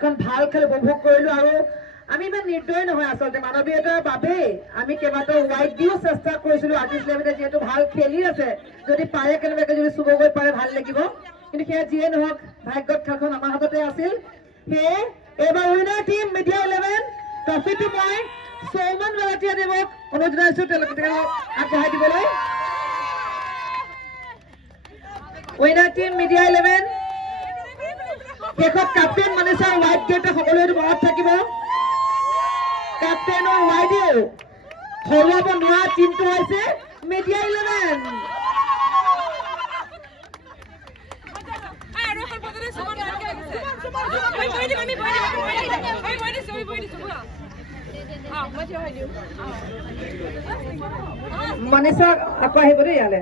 এখন ভাল খেল উপভোগ কৰিলো আৰু আমি ইমান নিৰ্দয় নহয় আচলতে মানৱীয়তাৰ বাবে আমি কেইবাটাও ৱাইড দিও চেষ্টা কৰিছিলো আৰ্টিষ্ট লেভেলে যিহেতু ভাল খেলি আছে যদি পাৰে কেনেবাকৈ যদি চুবগৈ পাৰে ভাল লাগিব কিন্তু সেয়া যিয়ে নহওক ভাগ্যত খেলখন আমাৰ হাততে আছিল সেয়ে এইবাৰ উইনাৰ টিম মিডিয়া 11 ট্ৰফিটো মই সৌমন ৰাতিয়া দেৱক অনুৰোধ জনাইছো তেওঁলোকক আগবঢ়াই দিবলৈ উইনাৰ টিম মিডিয়া 11 শেষত কেপ্টেইন মনীষাৰ হোৱাইট গেটে সকলোৱে মনত থাকিব কেপ্টেইনৰ হোৱাইটেও হৰুৱাব নোৱাৰা টিমটো হৈছে মিডিয়া 11 মনীষা আকৌ আহিব দেই ইয়ালে